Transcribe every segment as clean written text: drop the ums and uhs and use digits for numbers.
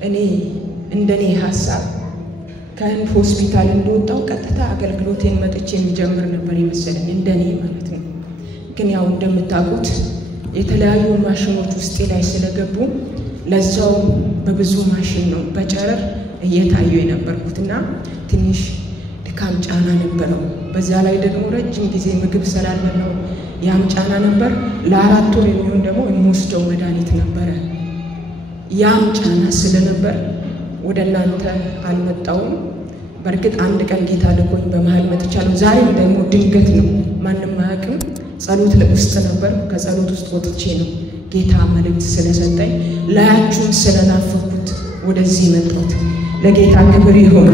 እኔ እንደኔ ሐሳብ ከሆስፒታል እንደወጣው ቀጥታ አገልግሎቴን መጥቼ የሚጀምር ነበር ይመስለኝ እንደኔ ማለት ነው። ግን ያው እንደምታውቁት የተለያዩ ማሽኖች ውስጤ ላይ ስለገቡ ለዛው በብዙ ማሽን ነው በጨረር እየታዩ የነበርኩትና ትንሽ ድካም ጫና ነበረው። በዛ ላይ ደግሞ ረጅም ጊዜ ምግብ ስላልበላው ያም ጫና ነበር። ለ4 ወር የሚሆን ደግሞ የምወስደው መድኃኒት ነበረ። ያም ጫና ስለነበር ወደ እናንተ አልመጣሁም። በርግጥ አንድ ቀን ጌታ ልኮኝ በመሃል መጥቻለሁ። ዛሬም ደግሞ ድንገት ነው፣ ማንም አያውቅም። ጸሎት ውስጥ ነበር። ከጸሎት ውስጥ ወጥቼ ነው ጌታ መልእክት ስለሰጠኝ ላያችሁን ስለናፈኩት ወደዚህ መጣሁት። ለጌታ ክብር ይሁን።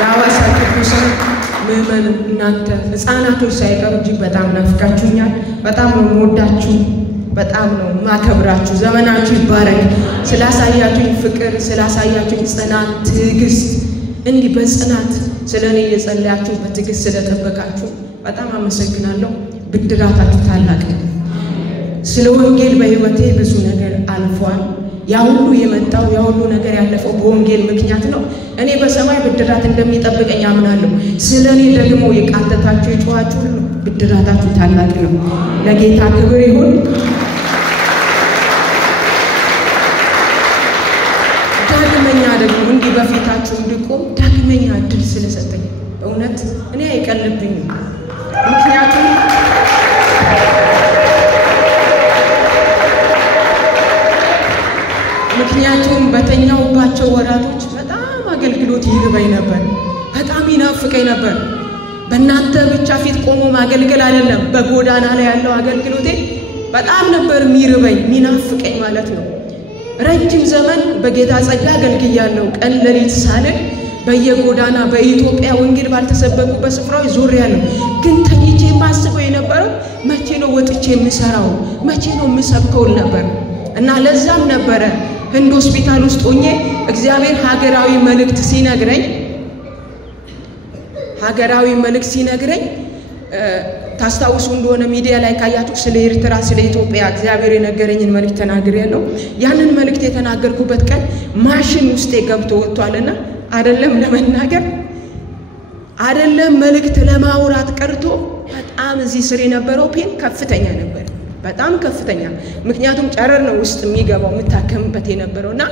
ያዋሳ ቅዱሳን ምእመን እናንተ ሕፃናቶች ሳይቀሩ እጅግ በጣም ናፍቃችሁኛል። በጣም ነው የምወዳችሁ፣ በጣም ነው ማከብራችሁ። ዘመናችሁ ይባረክ። ስላሳያችሁኝ ፍቅር፣ ስላሳያችሁኝ ጽናት፣ ትዕግስት እንዲህ በጽናት ስለኔ የጸለያችሁ በትዕግስት ስለጠበቃችሁ በጣም አመሰግናለሁ። ብድራታችሁ ታላቅ ነው። ስለ ወንጌል በህይወቴ ብዙ ነገር አልፏል። ያ ሁሉ የመጣው ያ ሁሉ ነገር ያለፈው በወንጌል ምክንያት ነው። እኔ በሰማይ ብድራት እንደሚጠብቀኝ አምናለሁ። ስለኔ ደግሞ የቃተታችሁ የጮኻችሁ ሁሉ ብድራታችሁ ታላቅ ነው። ለጌታ ክብር ይሁን። ዳግመኛ ደግሞ እንዲህ በፊታችሁ እንድቆም ዳግመኛ እድል ስለሰጠኝ በእውነት እኔ አይቀልብኝም። ምክንያቱም በተኛውባቸው ወራቶች በጣም አገልግሎት ይርበኝ ነበር፣ በጣም ይናፍቀኝ ነበር። በእናንተ ብቻ ፊት ቆሞ ማገልገል አይደለም፣ በጎዳና ላይ ያለው አገልግሎቴ በጣም ነበር የሚርበኝ የሚናፍቀኝ ማለት ነው። ረጅም ዘመን በጌታ ጸጋ አገልግያለሁ። ቀን ሌሊት ሳልል በየጎዳና በኢትዮጵያ ወንጌል ባልተሰበኩበት ስፍራዎች ዞሬያለሁ። ግን ተኝቼ ማስበው የነበረው መቼ ነው ወጥቼ የምሰራው፣ መቼ ነው የምሰብከው ነበር። እና ለዛም ነበረ ህንድ ሆስፒታል ውስጥ ሆኜ እግዚአብሔር ሀገራዊ መልእክት ሲነግረኝ ታስታውሱ እንደሆነ ሚዲያ ላይ ካያችሁ ስለ ኤርትራ ስለ ኢትዮጵያ እግዚአብሔር የነገረኝን መልእክት ተናግሬያለሁ። ያንን መልእክት የተናገርኩበት ቀን ማሽን ውስጥ ገብቶ ወጥቷልና አይደለም ለመናገር አይደለም መልእክት ለማውራት ቀርቶ በጣም እዚህ ስር የነበረው ፔን ከፍተኛ ነበር፣ በጣም ከፍተኛ። ምክንያቱም ጨረር ነው ውስጥ የሚገባው የምታከምበት የነበረውና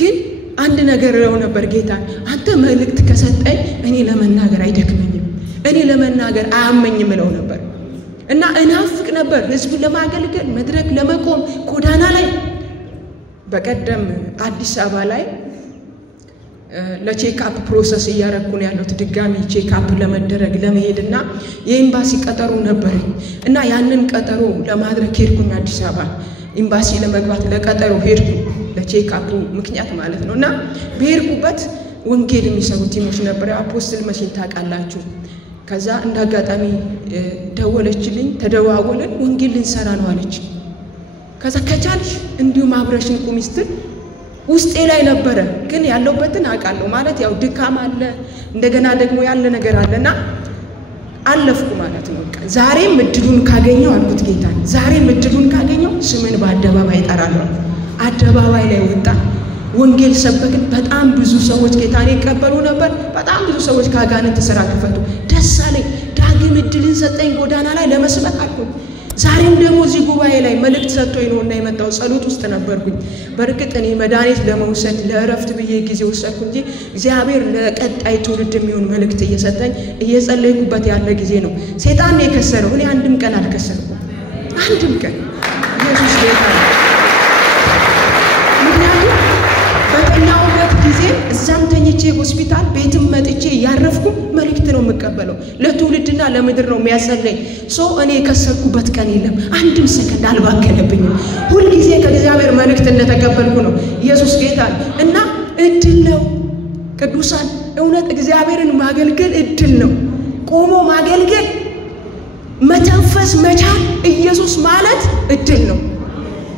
ግን አንድ ነገር ነው ነበር ጌታ አንተ መልእክት ከሰጠኝ እኔ ለመናገር አይደክመኝም፣ እኔ ለመናገር አያመኝም እለው ነበር። እና እናፍቅ ነበር ህዝብ ለማገልገል መድረክ ለመቆም ጎዳና ላይ። በቀደም አዲስ አበባ ላይ ለቼክአፕ ፕሮሰስ እያረኩ ነው ያለሁት፣ ድጋሚ ቼክአፕ ለመደረግ ለመሄድና የኤምባሲ ቀጠሮ ነበረኝ እና ያንን ቀጠሮ ለማድረግ ሄድኩኝ አዲስ አበባ ኤምባሲ ለመግባት ለቀጠሮ ሄድኩ ለቼክአፕ ምክንያት ማለት ነው። እና በሄድኩበት ወንጌል የሚሰሩ ቲሞች ነበር፣ አፖስትል መሲን ታውቃላችሁ። ከዛ እንዳጋጣሚ ደወለችልኝ፣ ተደዋወልን፣ ወንጌል ልንሰራ ነው አለች። ከዛ ከቻልሽ እንዲሁ አብረሽን ቁሚ ስትል ውስጤ ላይ ነበረ። ግን ያለውበትን አውቃለሁ ማለት ያው ድካም አለ፣ እንደገና ደግሞ ያለ ነገር አለና አለፍኩ ማለት ነው። ዛሬም እድሉን ካገኘው አልኩት ጌታን፣ ዛሬም እድሉን ካገኘው ስምን በአደባባይ እጠራለሁ። አደባባይ ላይ ወጣ፣ ወንጌል ሰበክን። በጣም ብዙ ሰዎች ጌታን ይቀበሉ ነበር። በጣም ብዙ ሰዎች ካጋንንት ስራ ከፈቱ። ደስ አለኝ። ዳግም እድልን ሰጠኝ ጎዳና ላይ ለመስበክ አልኩት። ዛሬም ደግሞ እዚህ ጉባኤ ላይ መልእክት ሰጥቶኝ ነውና የመጣው ጸሎት ውስጥ ነበርኩኝ። በርግጥ እኔ መድኃኒት ለመውሰድ ለእረፍት ብዬ ጊዜ ወሰድኩ እንጂ እግዚአብሔር ለቀጣይ ትውልድ የሚሆን መልእክት እየሰጠኝ እየጸለይኩበት ያለ ጊዜ ነው። ሰይጣን የከሰረው እኔ አንድም ቀን አልከሰርኩም፣ አንድም ቀን። ኢየሱስ ጌታ ነው። ምክንያቱም በተኛውበት ጊዜ እዛም ተኝቼ ሆስፒታል ቤትም መጥቼ ያረፍኩ መልእክት ነው የምቀበለው። ለትውልድና ለምድር ነው የሚያጸለኝ። እኔ የከሰርኩበት ቀን የለም፣ አንድም ሰከንድ አልባከነብኝም። ሁሉ ጊዜ ከእግዚአብሔር መልእክት እንደተቀበልኩ ነው። ኢየሱስ ጌታ እና እድል ነው ቅዱሳን። እውነት እግዚአብሔርን ማገልገል እድል ነው። ቆሞ ማገልገል፣ መተንፈስ መቻል ኢየሱስ ማለት እድል ነው።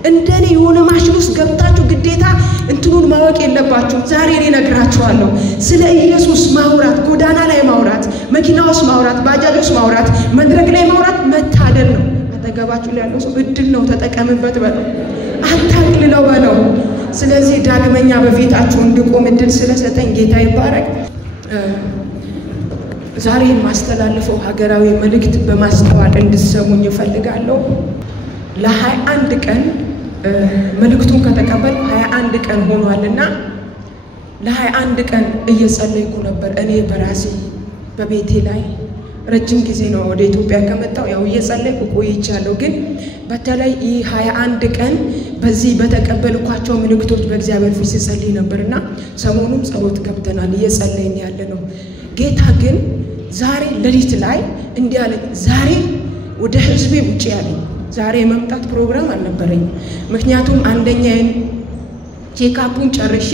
እንደኔ የሆነ ማሽን ውስጥ ገብታችሁ ግዴታ እንትኑን ማወቅ የለባችሁ። ዛሬ እኔ ነግራችኋለሁ ስለ ኢየሱስ ማውራት፣ ጎዳና ላይ ማውራት፣ መኪና ውስጥ ማውራት፣ ባጃጅ ውስጥ ማውራት፣ መድረክ ላይ ማውራት መታደል ነው። አጠገባችሁ ላይ ያለው ሰው እድል ነው ተጠቀምበት በለው አታቅልለው በለው ስለዚህ ዳግመኛ በፊታችሁ እንድቆም እድል ስለሰጠኝ ጌታ ይባረክ ዛሬ ማስተላለፈው ሀገራዊ መልእክት በማስተዋል እንድትሰሙኝ እፈልጋለሁ ለ21 ቀን መልእክቱን ከተቀበል 21 ቀን ሆኗልና ለ21 ቀን እየጸለይኩ ነበር እኔ በራሴ በቤቴ ላይ ረጅም ጊዜ ነው ወደ ኢትዮጵያ ከመጣው ያው እየጸለይኩ ቆይቻለሁ ግን በተለይ 21 ቀን በዚህ በተቀበልኳቸው መልእክቶች በእግዚአብሔር ፊት ሲጸልይ ነበርና ሰሞኑን ጸሎት ገብተናል እየጸለይን ያለነው ጌታ ግን ዛሬ ለሊት ላይ እንዲያለ ዛሬ ወደ ህዝቤ ውጪ ያለኝ ዛሬ መምጣት ፕሮግራም አልነበረኝ ምክንያቱም አንደኛዬን ቼክአፑን ጨርሼ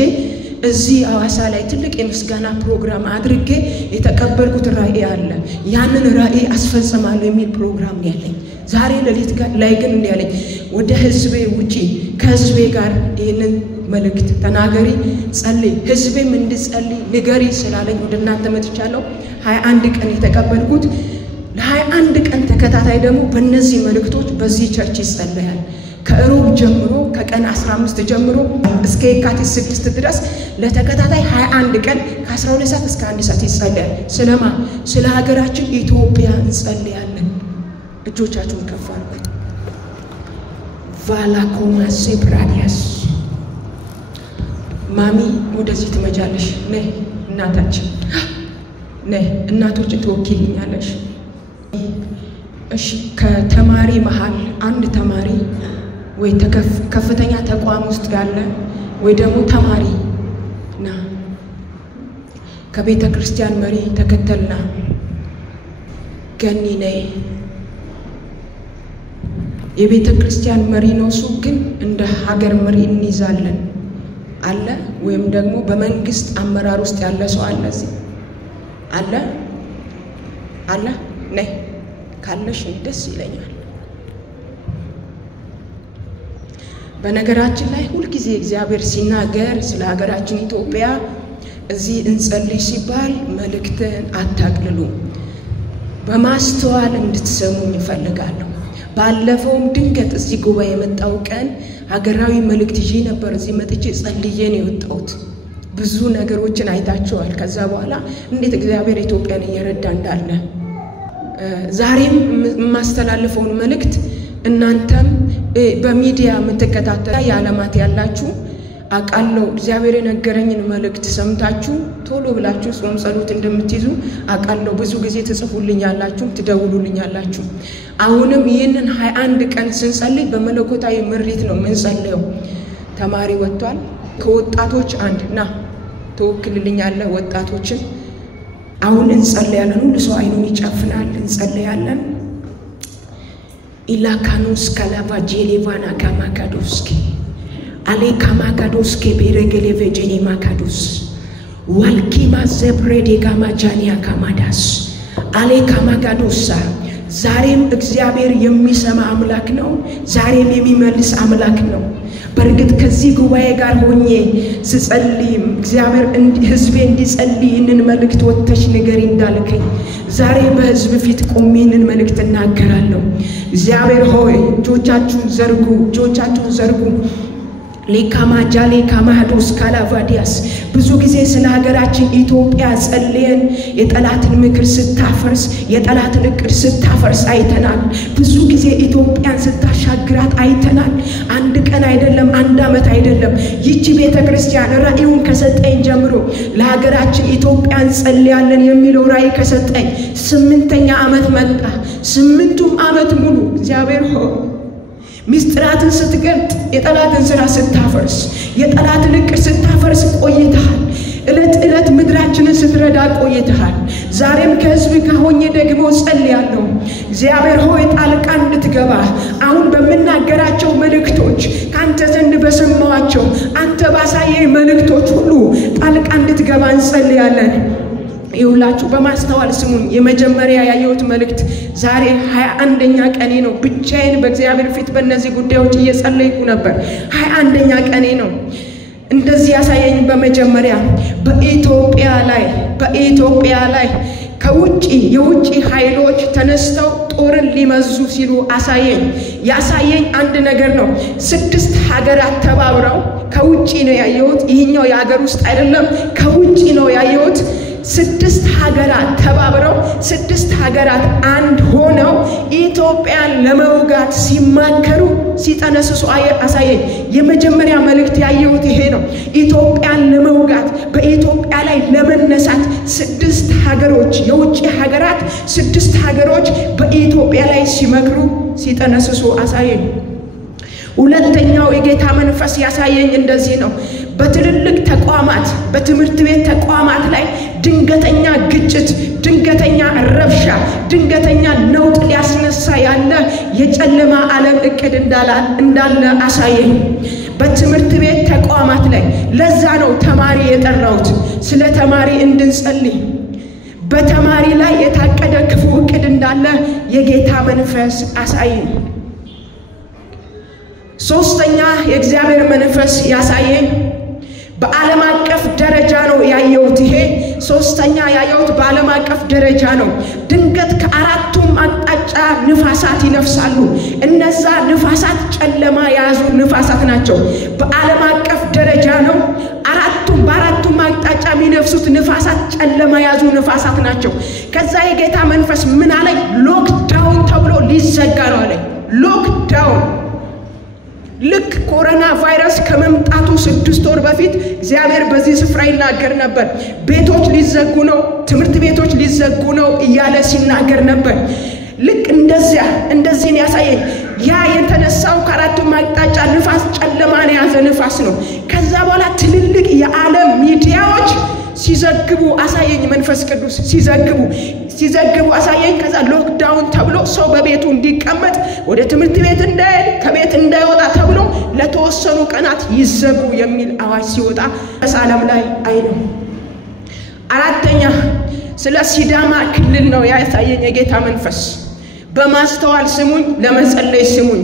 እዚህ አዋሳ ላይ ትልቅ የምስጋና ፕሮግራም አድርጌ የተቀበልኩት ራእይ አለ ያንን ራእይ አስፈጽማለሁ የሚል ፕሮግራም ያለኝ ዛሬ ለሊት ላይ ግን እንዲያለኝ ወደ ህዝቤ ውጪ ከህዝቤ ጋር ይሄንን መልእክት ተናገሪ ጸልይ ህዝቤም እንድጸልይ ንገሪ ስላለኝ ወደ እናንተ መጥቻለሁ 21 ቀን የተቀበልኩት ለ21 ቀን ተከታታይ ደግሞ በእነዚህ መልእክቶች በዚህ ቸርች ይጸልያል ከሮብ ጀምሮ ከቀን 15 ጀምሮ እስከ የካቲት 6 ድረስ ለተከታታይ 21 ቀን ከ12 ሰዓት እስከ 1 ሰዓት ይጸልያል ስለማ ስለ ሀገራችን ኢትዮጵያ እንጸልያለን እጆቻችሁን ከፍ አድርጉ ቫላኮማ ሴፕራዲያስ ማሚ ወደዚህ ትመጃለሽ ነይ እናታችን ነይ እናቶች ተወክልኛለሽ እሺ ከተማሪ መሃል አንድ ተማሪ ወይ ከፍተኛ ተቋም ውስጥ ያለ ወይ ደግሞ ተማሪ ና ከቤተ ክርስቲያን መሪ ተከተልና ገኒ ነይ የቤተ ክርስቲያን መሪ ነው እሱ ግን እንደ ሀገር መሪ እንይዛለን አለ ወይም ደግሞ በመንግስት አመራር ውስጥ ያለ ሰው አለ እዚህ አለ ነይ ካለሽ ደስ ይለኛል በነገራችን ላይ ሁሉ ጊዜ እግዚአብሔር ሲናገር ስለ ሀገራችን ኢትዮጵያ እዚህ እንጸልይ ሲባል መልእክትን አታቅልሉ በማስተዋል እንድትሰሙኝ ይፈልጋለሁ ባለፈውም ድንገት እዚህ ጉባኤ የመጣው ቀን ሀገራዊ መልእክት ይዤ ነበር እዚህ መጥቼ ጸልዬ ነው የወጣሁት ብዙ ነገሮችን አይታችኋል ከዛ በኋላ እንዴት እግዚአብሔር ኢትዮጵያን እየረዳ እንዳለ ዛሬም ማስተላለፈውን መልእክት እናንተም በሚዲያ የምትከታተሉ ያለማት ያላችሁ አቃለው እግዚአብሔር የነገረኝን መልእክት ሰምታችሁ ቶሎ ብላችሁ ጾም ጸሎት እንደምትይዙ አቃለው ብዙ ጊዜ ተጽፉልኛላችሁ ትደውሉልኛላችሁ አሁንም ይሄንን 21 ቀን ስንጸልይ በመለኮታዊ ምሪት ነው የምንጸልየው ተማሪ ወጥቷል ከወጣቶች አንድና ተወክልልኛለህ ወጣቶችን አሁን እንጸልያለን ሁሉ ሰው አይኑን ይጨፍናል እንጸልያለን ኢላካኑስ ካላቫጄሌቫና ካማካዶስኪ አሌ ካማካዶስኪ ቤረገሌቬጄኒ ማካዶስ ዋልኪማ ዘብሬዴ ጋማጃኒያ ካማዳስ አሌ ካማጋዶሳ ዛሬም እግዚአብሔር የሚሰማ አምላክ ነው ዛሬም የሚመልስ አምላክ ነው በርግጥ ከዚህ ጉባኤ ጋር ሆኜ ስጸልይም እግዚአብሔር ህዝቤ እንዲጸልይንን መልእክት ወጥተሽ ንገሪ እንዳልከኝ ዛሬ በህዝብ ፊት ቆሜንን መልእክት እናገራለሁ እግዚአብሔር ሆይ እጆቻችሁን ዘርጉ ሌካማጃሌ ካማዶስ ካላቫዲያስ ብዙ ጊዜ ስለ ሀገራችን ኢትዮጵያ ጸልየን የጠላትን ምክር ስታፈርስ የጠላትን እቅድ ስታፈርስ አይተናል ብዙ ጊዜ ኢትዮጵያን ስታሻግራት አይተናል አንድ ቀን አይደለም አንድ አመት አይደለም ይቺ ቤተክርስቲያን ራእዩን ከሰጠኝ ጀምሮ ለሀገራችን ኢትዮጵያን ጸልያለን የሚለው ራእይ ከሰጠኝ 8ኛ አመት መጣ 8ቱም አመት ሙሉ እግዚአብሔር ሆይ ሚስጥራትን ስትገልጥ የጠላትን ስራ ስታፈርስ የጠላትን እቅድ ስታፈርስ ቆይተሃል እለት ምድራችንን ስትረዳ ቆይተሃል ዛሬም ከህዝብ ከሆኜ ደግሞ ጸልያለሁ እግዚአብሔር ሆይ ጣልቃ እንድትገባ አሁን በመናገራቸው መልእክቶች ካንተ ዘንድ በሰማዋቸው አንተ ባሳየኝ መልእክቶች ሁሉ ጣልቃ እንድትገባ እንጸልያለን ይውላችሁ በማስተዋል ስሙኝ የመጀመሪያ ያየሁት መልእክት ዛሬ 21ኛ ቀኔ ነው ብቻዬን በእግዚአብሔር ፊት በእነዚህ ጉዳዮች እየጸለይኩ ነበር 21ኛ ቀኔ ነው እንደዚህ ያሳየኝ በመጀመሪያ በኢትዮጵያ ላይ የውጪ ኃይሎች ተነስተው ጦርን ሊመዙ ሲሉ አሳየኝ። ያሳየኝ አንድ ነገር ነው። 6 ሀገራት ተባብረው ከውጪ ነው ያየሁት። ይሄኛው የሀገር ውስጥ አይደለም፣ ከውጪ ነው ያየሁት። 6 ሀገራት ተባብረው 6 ሀገራት አንድ ሆነው ኢትዮጵያን ለመውጋት ሲማከሩ ሲጠነስሱ አሳየኝ። የመጀመሪያ መልእክት ያየሁት ይሄ ነው። ኢትዮጵያን ለመውጋት በኢትዮጵያ ላይ ለመነሳት 6 ሀገሮች የውጪ ሀገራት 6 ሀገሮች በኢትዮጵያ ላይ ሲመክሩ ሲጠነስሱ አሳየኝ። ሁለተኛው የጌታ መንፈስ ያሳየኝ እንደዚህ ነው። በትልልቅ ተቋማት በትምህርት ቤት ተቋማት ላይ ድንገተኛ ግጭት፣ ድንገተኛ ረብሻ፣ ድንገተኛ ነውጥ ሊያስነሳ ያለ የጨለማ ዓለም እቅድ እንዳለ አሳየኝ። በትምህርት ቤት ተቋማት ላይ ለዛ ነው ተማሪ የጠራሁት፣ ስለ ተማሪ እንድንጸልይ። በተማሪ ላይ የታቀደ ክፉ እቅድ እንዳለ የጌታ መንፈስ አሳየኝ። ሶስተኛ የእግዚአብሔር መንፈስ ያሳየኝ በዓለም አቀፍ ደረጃ ነው ያየሁት። ይሄ ሶስተኛ ያየሁት በዓለም አቀፍ ደረጃ ነው። ድንገት ከአራቱም አቅጣጫ ንፋሳት ይነፍሳሉ። እነዛ ንፋሳት ጨለማ የያዙ ንፋሳት ናቸው። በዓለም አቀፍ ደረጃ ነው። በአራቱም አቅጣጫ የሚነፍሱት ንፋሳት ጨለማ የያዙ ንፋሳት ናቸው። ከዛ የጌታ መንፈስ ምን አለኝ? ሎክዳውን ተብሎ ሊዘጋ ነው አለኝ። ሎክዳውን ልክ ኮሮና ቫይረስ ከመምጣቱ 6 ወር በፊት እግዚአብሔር በዚህ ስፍራ ይናገር ነበር። ቤቶች ሊዘጉ ነው፣ ትምህርት ቤቶች ሊዘጉ ነው እያለ ሲናገር ነበር። ልክ እንደዚህን ያሳየኝ። ያ የተነሳው ከአራቱም አቅጣጫ ንፋስ ጨለማን የያዘ ንፋስ ነው። ከዛ በኋላ ትልልቅ የዓለም ሚዲያዎች ሲዘግቡ አሳየኝ። መንፈስ ቅዱስ ሲዘግቡ አሳየኝ። ከዛ ሎክዳውን ተብሎ ሰው በቤቱ እንዲቀመጥ ወደ ትምህርት ቤት እንዳይሄድ ከቤት እንዳይወጣ ተብሎ ለተወሰኑ ቀናት ይዘጉ የሚል አዋጅ ሲወጣ በዓለም ላይ አይነው። አራተኛ ስለ ሲዳማ ክልል ነው ያሳየኝ የጌታ መንፈስ። በማስተዋል ስሙኝ፣ ለመጸለይ ስሙኝ።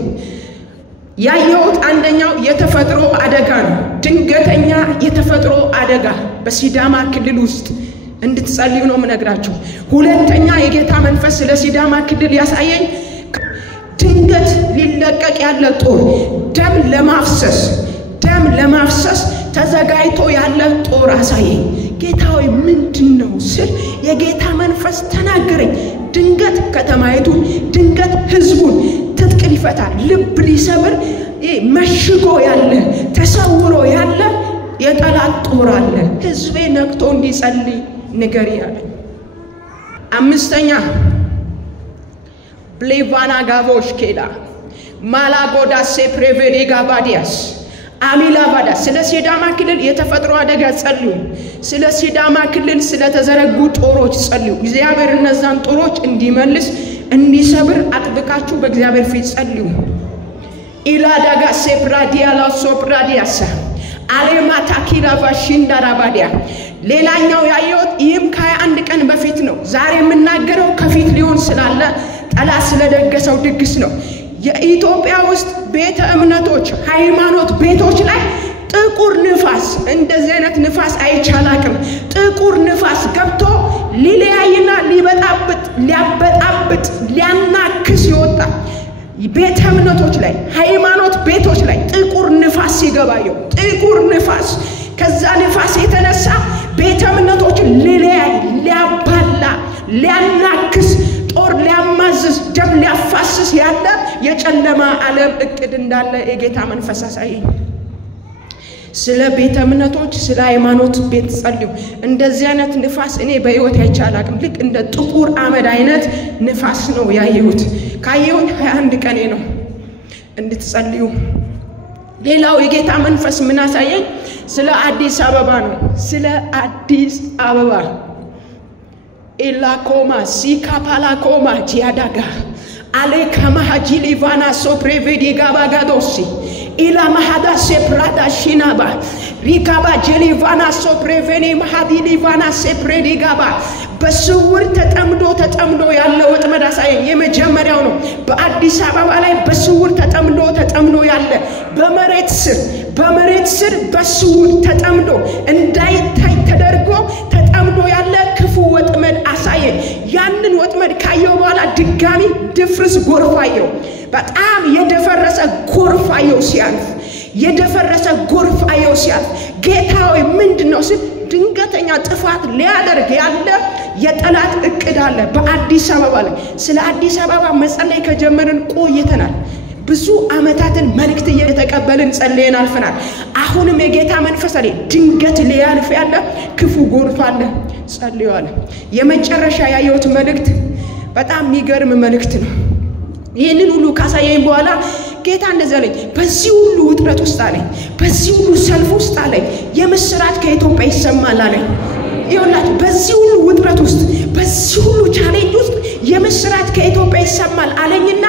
ያየሁት አንደኛው የተፈጥሮ አደጋ ነው። ድንገተኛ የተፈጥሮ አደጋ በሲዳማ ክልል ውስጥ እንድትጸልዩ ነው የምነግራችሁ። ሁለተኛ የጌታ መንፈስ ስለ ሲዳማ ክልል ያሳየኝ ድንገት ሊለቀቅ ያለ ጦር ደም ለማፍሰስ ተዘጋጅቶ ያለ ጦር አሳየኝ። ጌታዬ ምንድነው ስል የጌታ መንፈስ ተናገረኝ። ድንገት ከተማይቱ ድንገት ህዝቡን ትጥቅ ሊፈታ ልብ ሊሰብር መሽጎ ያለ ተሰውሮ ያለ የጠላት ጦር አለ። ህዝቤ ነቅቶ እንዲጸልይ ንገሪ ያለ። አምስተኛ ብሌቫና ጋቮሽ ኬላ ማላጎዳ ሴፕሬቬዴ ጋባዲያስ አሚላባዳ ስለ ሲዳማ ክልል የተፈጥሮ አደጋ ጸልዩ። ስለ ሲዳማ ክልል ስለተዘረጉ ጦሮች ጸልዩ። እግዚአብሔር እነዛን ጦሮች እንዲመልስ እንዲሰብር አጥብቃችሁ በእግዚአብሔር ፊት ጸልዩ። ኢላዳጋ ሴፕራዲያላ ሶፕራዲያሳ አሌማ ታኪላ ቫሽንዳራባዲያ። ሌላኛው ያየሁት ይህም ከ21 ቀን በፊት ነው። ዛሬ የምናገረው ከፊት ሊሆን ስላለ ጠላት ስለደገሰው ድግስ ነው። የኢትዮጵያ ውስጥ ቤተ እምነቶች ሃይማኖት ቤቶች ላይ ጥቁር ንፋስ፣ እንደዚህ አይነት ንፋስ አይቻላቅም። ጥቁር ንፋስ ገብቶ ሊለያይና ሊያበጣብጥ ሊያናክስ ይወጣ ቤተ እምነቶች ላይ ሃይማኖት ቤቶች ላይ ጥቁር ንፋስ ሲገባየው ጥቁር ንፋስ ከዛ ንፋስ የተነሳ ቤተ እምነቶችን ሊለያይ ሊያባላ ሊያናክስ ጦር ሊያማዝዝ ደም ሊያፋስስ ያለ የጨለማ ዓለም እቅድ እንዳለ የጌታ መንፈስ አሳየኝ። ስለ ቤተ እምነቶች ስለ ሃይማኖት ቤት ጸልዩ። እንደዚህ አይነት ንፋስ እኔ በህይወት አይቻላቅም። ልክ እንደ ጥቁር አመድ አይነት ንፋስ ነው ያየሁት። ካየሁት 21 ቀኔ ነው እንድትጸልዩ። ሌላው የጌታ መንፈስ ምን አሳየኝ? ስለ አዲስ አበባ ነው። ስለ አዲስ አበባ ኢላኮማ ሲካፓላኮማ ጂያዳጋ አሌካማ ሀጂሊ ቫና ሶፕሬቬዲ ጋባጋዶሲ ኢላ ማሃዳ ሴፕራዳ ሺናባ ሪካባ ጄሊ ቫና ሶፕሬቬኒ ማሃዲሊ ቫና ሴፕሬዲ ጋባ በስውር ተጠምዶ ያለ ወጥመድ አሳየኝ። የመጀመሪያው ነው። በአዲስ አበባ ላይ በስውር ተጠምዶ ያለ በመሬት ስር በስውር ተጠምዶ እንዳይታይ ተደርጎ ተጠምዶ ያለ ክፉ ወጥመድ አሳየኝ። ያንን ወጥመድ ካየው በኋላ ድጋሚ ድፍርስ ጎርፋየው፣ በጣም የደፈረሰ ጎርፋየው ሲያልፍ ጌታ ሆይ ምንድነው ሲል ድንገተኛ ጥፋት ሊያደርግ ያለ የጠላት እቅድ አለ በአዲስ አበባ ላይ። ስለ አዲስ አበባ መጸለይ ከጀመርን ቆይተናል። ብዙ አመታትን መልእክት እየተቀበልን ጸልየን አልፈናል። አሁንም የጌታ መንፈስ አለ ድንገት ሊያልፍ ያለ ክፉ ጎርፍ አለ። ጸልዩ አለ። የመጨረሻ ያየሁት መልእክት በጣም የሚገርም መልእክት ነው። ይህንን ሁሉ ካሳየኝ በኋላ ጌታ እንደዛ አለኝ፣ በዚህ ሁሉ ውጥረት ውስጥ አለኝ፣ በዚህ ሁሉ ሰልፍ ውስጥ አለኝ የምስራች ከኢትዮጵያ ይሰማል አለኝ። ይኸውላችሁ በዚህ ሁሉ ውጥረት ውስጥ በዚህ ሁሉ ቻሌንጅ ውስጥ የምስራች ከኢትዮጵያ ይሰማል አለኝና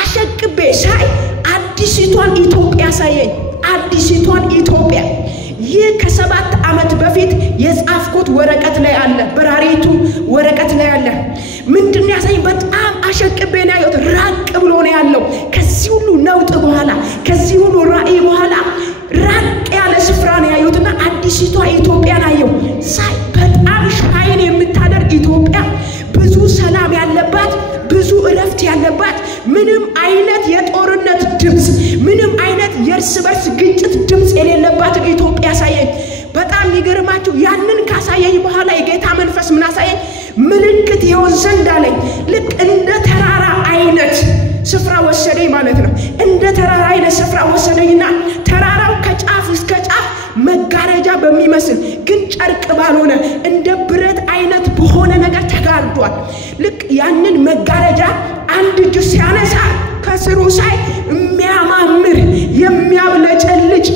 አሸቅቤ ሳይ አዲሲቷን ኢትዮጵያ ሳየኝ። አዲሲቷን ኢትዮጵያ ይህ ከ7 ዓመት በፊት የጻፍኩት ወረቀት ላይ አለ፣ በራሪቱ ወረቀት ላይ አለ። ምንድነው ያሳየኝ? በጣም አሸቅቤ ነው ያየሁት። ራቅ ብሎ ነው ያለው። ከዚህ ሁሉ ነውጥ በኋላ ከዚህ ሁሉ ራእይ በኋላ ራቅ ያለ ስፍራ ነው ያየሁትና አዲሲቷ ኢትዮጵያ አየሁ። ሳይ በጣም ሻይን የምታደርግ ኢትዮጵያ፣ ብዙ ሰላም ያለባት፣ ብዙ እረፍት ያለባት፣ ምንም አይነት የጦርነት ድምጽ፣ ምንም አይነት የእርስ በርስ ግጭት ድምጽ የሌለባት ኢትዮጵያ ሳየኝ። በጣም ይገርማችሁ ያንን ካሳየኝ በኋላ የጌታ መንፈስ ምን አሳየኝ? ምልክት ይሆን ዘንድ አለኝ። ልክ እንደ ተራራ አይነት ስፍራ ወሰደኝ ማለት ነው። እንደ ተራራ አይነት ስፍራ ወሰደኝና ተራራው ከጫፍ እስከ ጫፍ መጋረጃ በሚመስል ግን ጨርቅ ባልሆነ እንደ ብረት አይነት በሆነ ነገር ተጋርዷል። ልክ ያንን መጋረጃ አንድ እጅ ሲያነሳ ከስሩ ሳይ የሚያማምር የሚያብለጨልጭ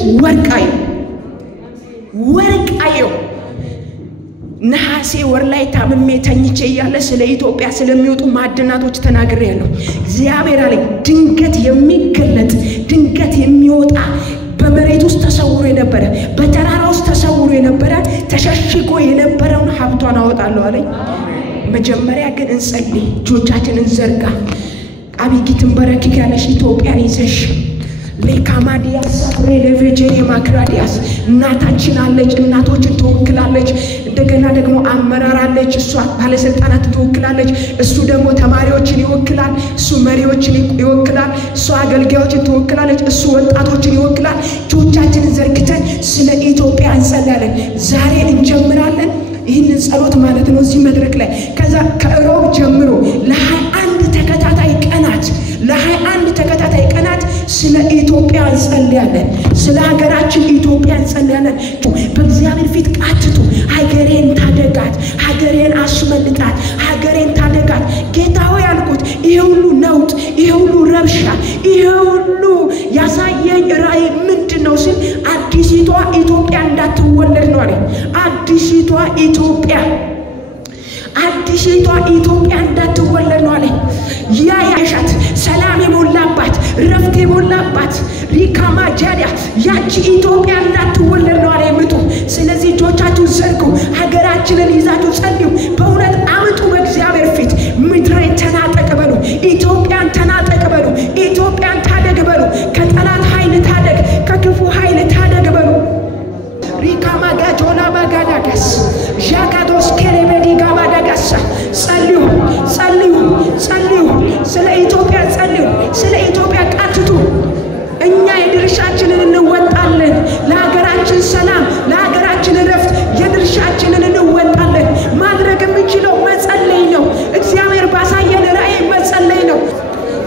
ወርቃየው ነሐሴ ወር ላይ ታምሜ ተኝቼ ያለ ስለ ኢትዮጵያ ስለሚወጡ ማዕድናቶች ተናግሬያለሁ። እግዚአብሔር አለኝ ድንገት የሚገለጥ ድንገት የሚወጣ በመሬት ውስጥ ተሰውሮ የነበረ በተራራ ውስጥ ተሰውሮ የነበረ ተሸሽጎ የነበረውን ሀብቷን አወጣለሁ አለኝ። መጀመሪያ ግን እንጸልይ፣ እጆቻችንን ዘርጋ። አቢጊትን በረኪክ ያለሽ ኢትዮጵያን ይዘሽ ለካማዲያስ ሬሌቬጀሪ ማክራዲያስ እናታችን አለች፣ እናቶችን ተወክላለች። እንደገና ደግሞ አመራር አለች፣ እሷ ባለስልጣናት ተወክላለች። እሱ ደግሞ ተማሪዎችን ይወክላል፣ እሱ መሪዎችን ይወክላል፣ እሱ አገልጋዮችን ተወክላለች፣ እሱ ወጣቶችን ይወክላል። እጆቻችንን ዘርግተን ስለ ኢትዮጵያ እንጸልያለን። ዛሬ እንጀምራለን ይህንን ጸሎት ማለት ነው እዚህ መድረክ ላይ። ከዛ ከሮብ ጀምሮ ለ21 ተከታታይ ቀናት ስለ ኢትዮጵያ እንጸልያለን፣ ስለ ሀገራችን ኢትዮጵያ እንጸልያለን። በእግዚአብሔር ፊት ቃትቱ፣ ሀገሬን ታደጋት፣ ሀገሬን አስመልጣት፣ ሀገሬን ታደጋት። ጌታ ሆይ አልኩት፣ ይሄ ሁሉ ነውጥ፣ ይሄ ሁሉ ረብሻ፣ ይሄ ሁሉ ያሳየኝ ራእይ ምንድነው ሲል አዲሲቷ ኢትዮጵያ እንዳትወለድ ነው አለኝ። አዲሲቷ ኢትዮጵያ እንዳትወለድ ነው አለኝ። ያ ያሻት ሰላም የሞላባት ረፍት የሞላባት ሪካማ ጃዲያ ያቺ ኢትዮጵያ እንዳትወለድ ነው አለኝ ምጡ። ስለዚህ እጆቻችሁን ዘርጉ፣ ሀገራችንን ይዛችሁ ጸልዩ። በእውነት አምጡ በእግዚአብሔር ፊት። ምድሬን ተናጠቅ በሉ፣ ኢትዮጵያን ተናጠቅ በሉ፣ ኢትዮጵያን ታደግ በሉ። ከጠላት ኃይል ታደግ፣ ከክፉ ኃይል ታደግ በሉ። ሪካማ ጋጆላ ባጋዳጋስ ዣጋዶስ ከሌበዲ ጋባዳጋሳ ጸልዩ፣ ስለ ኢትዮጵያ ጸልዩ፣ ስለ ኢትዮጵያ ቃትቱ። እኛ የድርሻችንን እንወጣለን። ለሀገራችን ሰላም፣ ለሀገራችን ረፍት የድርሻችንን እንወጣለን። ማድረግ የምንችለው መጸለይ ነው። እግዚአብሔር ባሳየን ራእይ መጸለይ ነው።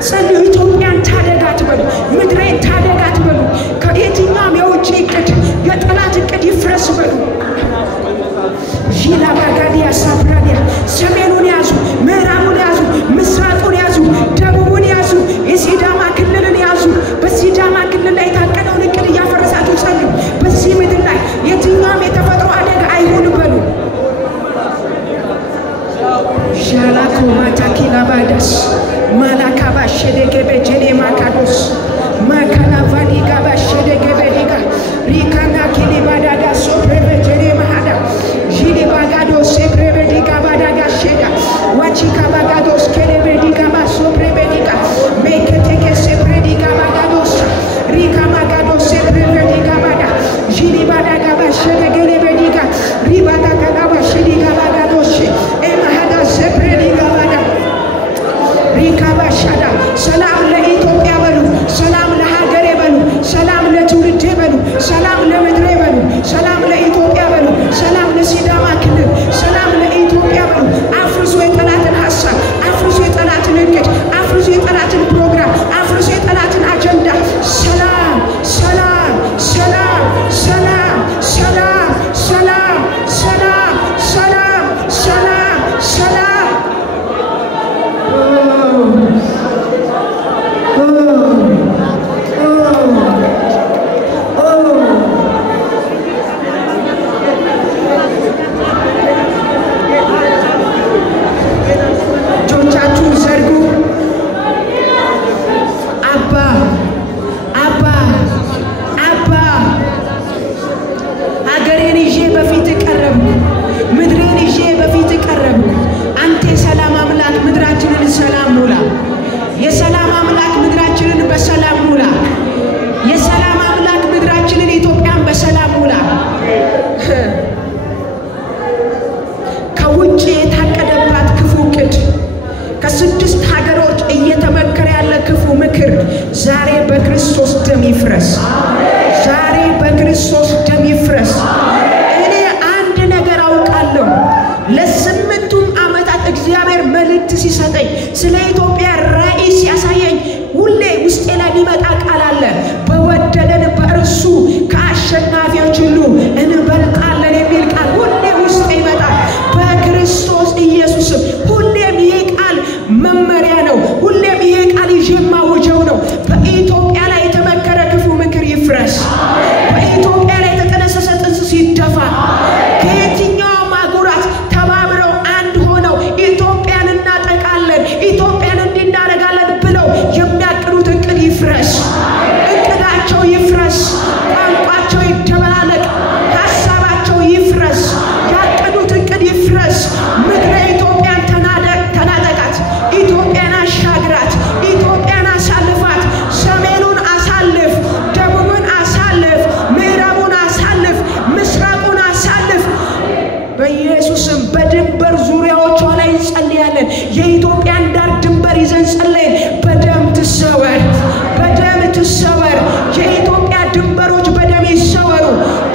ጸልዩ፣ ኢትዮጵያን ታደጋት በሉ፣ ምድሬን ታደጋት በሉ። ከየትኛውም የውጭ እቅድ፣ የጠላት እቅድ ይፍረስ በሉ። ዢላ ባጋዲያ ሳብራዲያ ሰሜኑን ያዙ፣ ምዕራቡን ያዙ፣ ምስራቁን ያዙ፣ ደቡቡን ያዙ፣ የሲዳማ ክልልን ያዙ። በሲዳማ ክልል ላይ የታቀደውን እቅድ እያፈረሳችሁ ጸልዩ። በዚህ ምድር ላይ የትኛውም የተፈጥሮ አደጋ አይሁን በሉ። ሻላ ኮማታ ኪላባዳስ ማላካባ ሸደገበ ጀኔ ማካዶስ ማካላቫዲ ጋባ ሸደገበ ዲጋ ሪካና ኪሊባዳዳ ሶፕሬበ ጀኔ ማሃዳ ዢሊ ባጋዶ ሴፕሬበ ዲጋ ባዳጋ ሸዳ በክርስቶስ ደም ይፍረስ። ዛሬ በክርስቶስ ደም ይፍረስ። እኔ አንድ ነገር አውቃለሁ። ለስምንቱም ዓመታት እግዚአብሔር መልእክት ሲሰጠኝ ስለ ኢትዮጵያ ራእይ ሲያሳየኝ ሁሌ ውስጤ ላይ ሊመጣ ቃል አለ። በወደደን በእርሱ ከአሸናፊዎች ሁሉ እንበልጣለን የሚል ቃል ሁሌ ውስጤ ይመጣል። በክርስቶስ ኢየሱስ ሁሌም ይሄ ቃል መመሪያ ነው። ሁሌም ይሄ ቃል የማውጀው ነው። በኢትዮጵያ ላይ የተመከረ ክፉ ምክር ይፍረስ። በኢትዮጵያ ላይ የተጠነሰሰ ጥንስስ ይደፋ። ከየትኛውም አህጉራት ተባብረው አንድ ሆነው ኢትዮጵያን እናጠቃለን፣ ኢትዮጵያን እንዲናረጋለን ብለው የሚያቅዱት እቅድ ይፍረስ። እቅዳቸው ይፍረስ። ቋንቋቸው ይደበላለቅ። ሀሳባቸው ይፍረስ። ያቅዱት እቅድ ይፍረስ። ምድረ ኢትዮጵያን ተናጠቃት። ኢትዮጵያን አሻግራት። ኢትዮጵያን አሳልፋት። ሰሜኑን አሳልፍ፣ ደቡብን አሳልፍ፣ ምዕራቡን አሳልፍ፣ ምስራቁን አሳልፍ። በኢየሱስም በድንበር ዙሪያዎቿ ላይ እንጸልያለን። የኢትዮጵያን ዳር ድንበር ይዘን ጸልየን በደም ትሰወር፣ በደም ትሰወር። የኢትዮጵያ ድንበሮች በደም ይሰወሩ።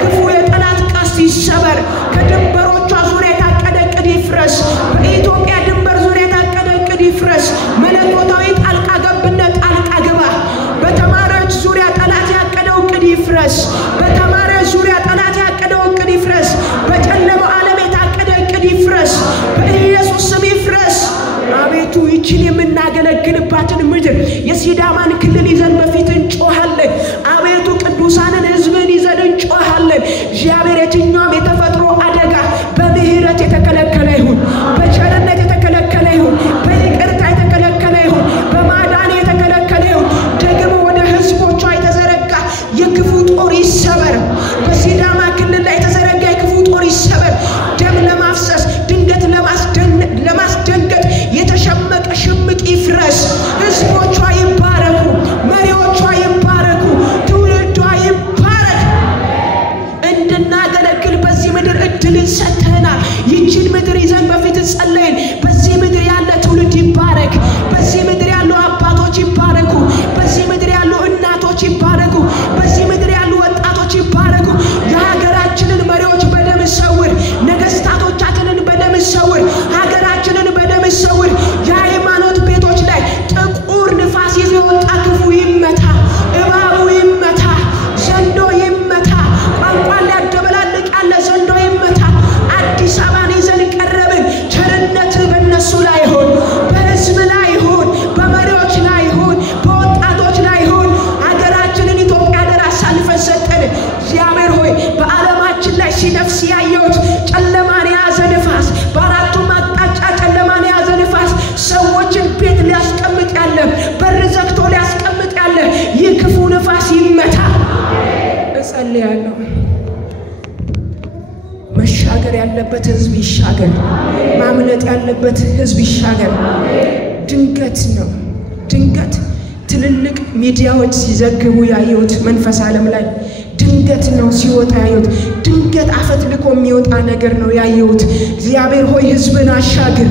ክፉ የጠላት ቀስት ይሰበር። ከድንበሮቿ ዙሪያ የታቀደ እቅድ ይፍረስ። በኢትዮጵያ ድንበር ዙሪያ የታቀደ እቅድ ይፍረስ። መለኮታዊ ጣልቃ ገብነት ጣልቃ ግባ። በተማሪዎች ዙሪያ ጠላት ያቀደው እቅድ ይፍረስ። በተማሪዎች ዙሪያ ጠላት ያቀደው እቅድ ይፍረስ። በጨለማው ዓለም የታቀደ እቅድ ይፍረስ። በኢየሱስ ስም ይፍረስ። አቤቱ ይችን የምናገለግልባትን ምድር የሲዳማን ክልል ይዘን በፊት እንጮሃለን። አቤቱ ቅዱሳንን ሕዝብን ይዘን እንጮሃለን። እግዚአብሔር የትኛውም የተፈጥሮ አደጋ በምህረት የተከለከለ ይሁን፣ በቸርነት የተከለከለ ይሁን፣ በይቅርታ የተከለከለ ይሁን፣ በማዳን የተከለከለ ይሁን። ደግሞ ወደ ሕዝቦቿ የተዘረጋ የክፉ ጦር ይሰበር። በሲዳማ ክልል ላይ የተዘረጋ የክፉ ጦር ይሰበር። ደም ለማፍሰስ ድንገት ለማስደንገጥ የተሸመቀ ሽምቅ ይፍረስ። ሕዝቦቿ ይባረኩ፣ መሪዎቿ ይባረኩ፣ ትውልዷ ይባረክ። እንድናገለግል በዚህ ምድር እድልን ሰጥተናል። ይችን ምድር ይዘን በፊት ጸለይን። በዚህ ምድር ያለ ትውልድ ይባረክ። በዚህ ምድር ያሉ አባቶች ይባረኩ። በዚህ ምድር ያሉ እናቶች ይባረኩ። በዚህ ምድር ያሉ ወጣቶች ይባረኩ። የሀገራችንን መሪዎች በደም ሰውር። ነገስታቶቻችንን በደም ሰውር። ሀገራችንን በደም ሰውር። የሃይማኖት ቤቶች ላይ ጥቁር ንፋስ ይዞ የወጣ ክፉ ይመታ። እባቡ ይመታ። ዘንዶ ይመታ። ቋንቋን ሊያደበላልቅ ያለ ዘንዶ ይመታ። አዲስ አበባን ይዘን ቀረብን። ቸርነት በእነሱ ላይ ይሁን፣ በሕዝብ ላይ ይሁን፣ በመሪዎች ላይ ይሁን፣ በወጣቶች ላይ ይሁን። ሀገራችንን ኢትዮጵያ ደር አሳልፈን ሰጠን። እግዚአብሔር ሆይ በዓለማችን ላይ ሲነፍስ ያየሁት ጨለማን የያዘ ንፋስ፣ በአራቱም አቅጣጫ ጨለማን የያዘ ንፋስ ሰዎችን ቤት ሊያስቀምጥ ያለ፣ በር ዘግቶ ሊያስቀምጥ ያለ ይህ ክፉ ንፋስ ይመታ። እጸልያለሁ። መሻገር ያለበት ሕዝብ ይሻገር። ማምለጥ ያለበት ሕዝብ ይሻገር። ድንገት ነው፣ ድንገት ትልልቅ ሚዲያዎች ሲዘግቡ ያየሁት መንፈስ ዓለም ላይ ድንገት ነው ሲወጣ ያየሁት። ድንገት አፈትልኮ የሚወጣ ነገር ነው ያየሁት። እግዚአብሔር ሆይ ሕዝብን አሻግር፣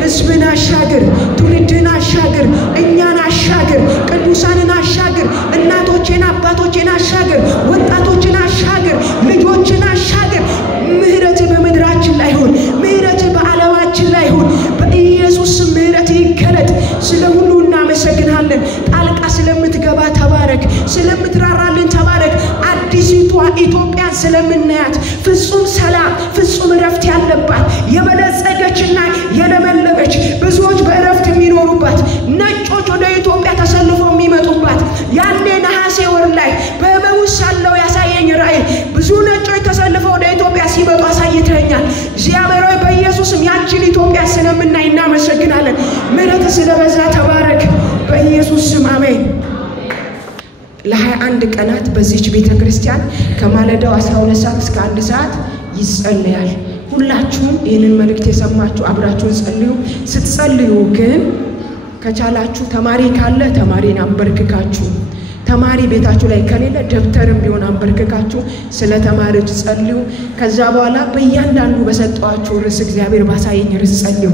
ሕዝብን አሻግር፣ ትውልድን አሻግር፣ እኛን አሻግር፣ ቅዱሳንን አሻግር፣ እናቶችን አባቶችን አሻግር፣ ወጣቶችን አሻግር፣ ልጆችን አሻግር። ምህረት በምድራችን ላይ ይሁን፣ ምህረት በዓለማችን ላይ ይሁን። በኢየሱስ ምህረት ይገለጥ። ስለ ሁሉ እናመሰግናለን። ጣልቃ ስለምትገባ ተባረክ፣ ስለምትራራልን ተባረክ። አዲሲቷ ኢትዮጵያን ስለምናያት ፍጹም ሰላም፣ ፍጹም እረፍት ያለባት የበለጸገችና የለመለመች ብዙዎች በእረፍት የሚኖሩባት፣ ነጮች ወደ ኢትዮጵያ ተሰልፈው የሚመጡባት። ያኔ ነሐሴ ወር ላይ በህመሙ ሳለው ያሳየኝ ራእይ ብዙ ነጮች ተሰልፈው ወደ ኢትዮጵያ ሲመጡ አሳይተኛል። እግዚአብሔር ሆይ በኢየሱስም ያችን ኢትዮጵያ ስለምናይ እናመሰግናለን። ምህረት ስለበዛ ተባረክ። በኢየሱስ ስም አሜን። ለ21 ቀናት በዚች ቤተክርስቲያን ከማለዳው 12 ሰዓት እስከ 1 ሰዓት ይጸልያል። ሁላችሁም ይህንን መልእክት የሰማችሁ አብራችሁን ጸልዩ። ስትጸልዩ ግን ከቻላችሁ ተማሪ ካለ ተማሪን አንበርክካችሁ፣ ተማሪ ቤታችሁ ላይ ከሌለ ደብተርም ቢሆን አንበርክካችሁ ስለ ተማሪዎች ጸልዩ። ከዛ በኋላ በእያንዳንዱ በሰጠዋችሁ ርዕስ እግዚአብሔር ባሳየኝ ርዕስ ጸልዩ።